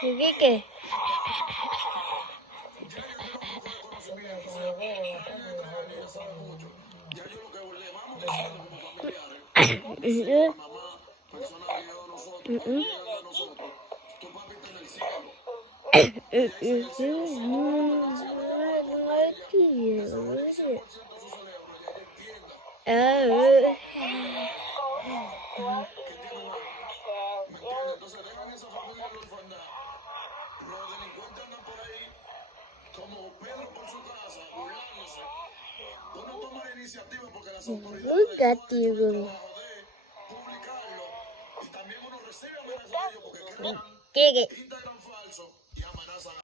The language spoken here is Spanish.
¿Qué? Entonces dejan esa familia en la orfandad. Los delincuentes andan por ahí como Pedro por su casa, burlándose. Uno toma la iniciativa porque las autoridades no han hecho el trabajo de publicarlo y también uno recibe amenazas de ellos porque crean Instagram falso y amenazan.